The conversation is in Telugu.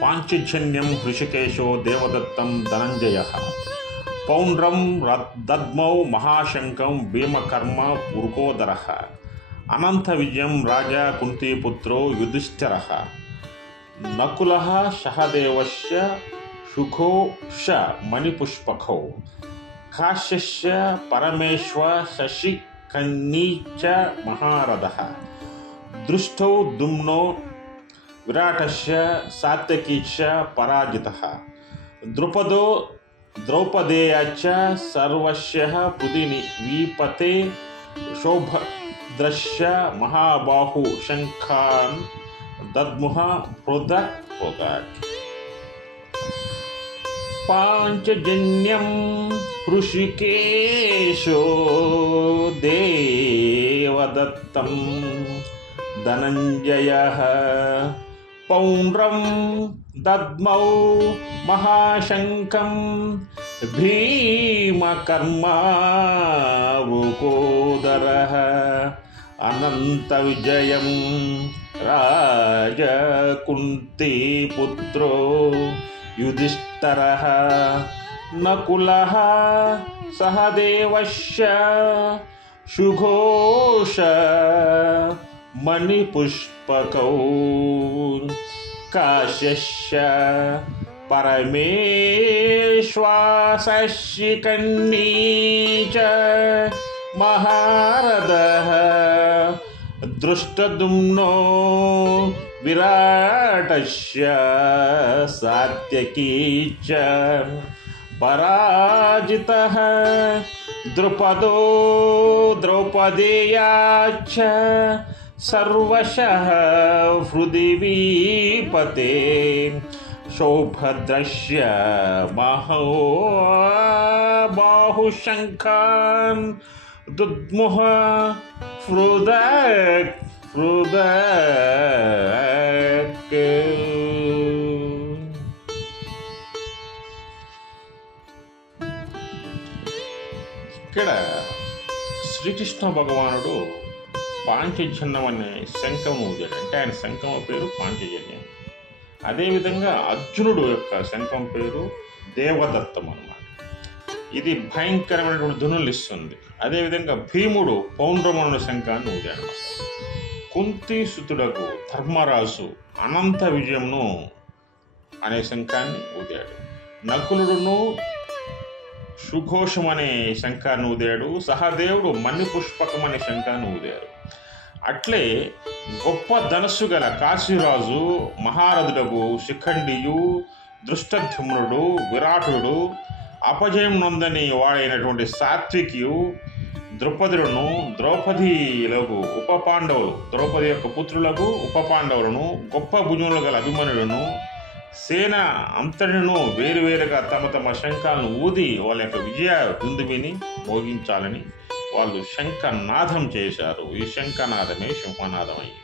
పాంచజన్యం హృషికేశో దేవదత్తం ధనంజయః పౌండ్రం దద్మౌ మహాశంకం భీమకర్మ వృకోదరః అనంత విజయం రాజా కుంతీపుత్రో యుధిష్ఠిరః నకులః సహదేవస్య శుఖో ష మణిపుష్పకౌ కాశ్యస్య పరమేశ్వ శశికన్నీ చ మహారథః దృష్టౌ దుమ్నో విరాటస్య సాత్యకీ చ పరాజితః ద్రుపదో ద్రౌపదేయ చ సర్వస్య పృథివీపతే శోభద్రస్య మహాబాహు శంఖాన్ దద్ముః ప్రోదక్ పాంచజన్యం హృషికేశో దేవదత్తం ధనంజయః పౌండ్రం దద్మౌ మహాశంకం భీమకర్మ వృకోదరః అనంత విజయం రాజకుంతీపుత్రో యుధిష్ఠిరః నకులః సహదేవస్య సుఘోష మణిపుష్పకౌ కాశ్యస్య పరమేశ్వర శశికన్నీ చ మహారథః దృష్టదుమ్నో విరాటస్య సాత్యకీ చ పరాజితః ద్రుపదో ద్రౌపదేయా చ సర్వశః పృథివీపతే శోభద్రస్య మహాబాహుశంఖాన్ దద్ముః ప్రోదక్ ఇక్కడ శ్రీకృష్ణ భగవానుడు పాంచజన్యం అనే శంఖం ఊదాడు. అంటే ఆయన శంఖం పేరు పాంచజన్యం. అదేవిధంగా అర్జునుడు యొక్క శంఖం పేరు దేవదత్తం అన్నమాట. ఇది భయంకరమైనటువంటి ధ్వనులు ఇస్తుంది. అదేవిధంగా భీముడు పౌండ్రమును శంఖాన్ని ఊదాడు. కుంతి సుతుడకు ధర్మరాజు అనంత విజయంను అనే శంఖాన్ని ఊదాడు. నకులుడును సుఘోషం అనే శంఖాన్ని ఊదాడు. సహదేవుడు మణిపుష్పకం అనే శంఖాన్ని ఊదారు. అట్లే గొప్ప ధనస్సు గల కాశీరాజు మహారథుడకు శిఖండియు దృష్టధ్యుమ్నుడు విరాటుడు అపజయం నొందని వాడైనటువంటి సాత్వికియు ద్రౌపదులను ద్రౌపదీలకు ఉప పాండవులు ద్రౌపది యొక్క పుత్రులకు ఉప పాండవులను గొప్ప భుజములు గల అభిమన్యులను సేన అంతటిను వేరువేరుగా తమ తమ శంఖాలను ఊది వాళ్ళ యొక్క విజయ దుందుబిని మోగించాలని వాళ్ళు శంఖనాదం చేశారు. ఈ శంఖనాదమే సింహనాదం అయింది.